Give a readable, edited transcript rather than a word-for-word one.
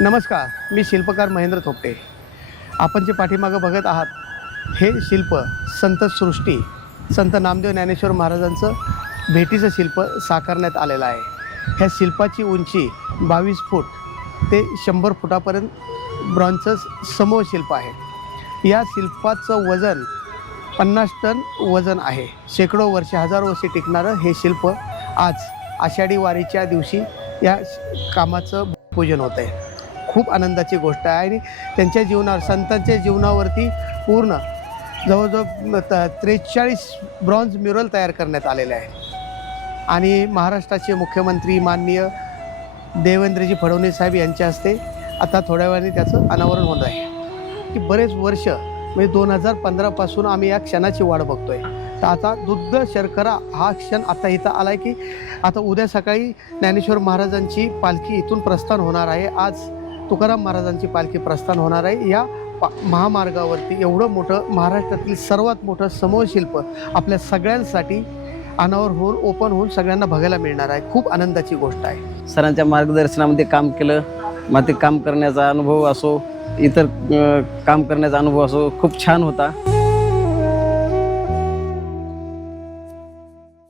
नमस्कार, मी शिल्पकार महेंद्र थोपटे। आपण जे पाठीमागं बघत आहात हे शिल्प संत सृष्टी संत नामदेव ज्ञानेश्वर महाराजांचं भेटीचं शिल्प साकारण्यात आलेलं आहे। ह्या शिल्पाची उंची 22 फूट ते 100 फुटापर्यंत ब्रॉन्झचं समूह शिल्प आहे। या शिल्पाचं वजन 50 टन वजन आहे। शेकडो वर्षे हजारो वर्षे टिकणारं हे शिल्प आज आषाढी वारीच्या दिवशी या कामाचं पूजन होतं आहे। खूप आनंदाची गोष्ट आहे आणि त्यांच्या जीवनावर संतांच्या जीवनावरती पूर्ण जवळजवळ 43 ब्रॉन्झ म्युरल तयार करण्यात आलेले आहे आणि महाराष्ट्राचे मुख्यमंत्री माननीय देवेंद्रजी फडणवीस साहेब यांच्या हस्ते आता थोड्या वेळाने त्याचं अनावरण होत आहे। की बरेच वर्ष म्हणजे 2015 पासून आम्ही या क्षणाची वाट बघतोय। तर आता दुग्ध शर्करा हा क्षण आता इथं आला आहे की आता उद्या सकाळी ज्ञानेश्वर महाराजांची पालखी इथून प्रस्थान होणार आहे। आज तुकाराम महाराजांची पालखी प्रस्थान होणार आहे। या महामार्गावरती एवढं मोठं महाराष्ट्रातील सर्वात मोठं समूह शिल्प आपल्या सगळ्यांसाठी अनावर होऊन ओपन होऊन सगळ्यांना बघायला मिळणार आहे। खूप आनंदाची गोष्ट आहे। सरांच्या मार्गदर्शनामध्ये काम केलं, मग ते काम करण्याचा अनुभव असो, इतर काम करण्याचा अनुभव असो, खूप छान होता।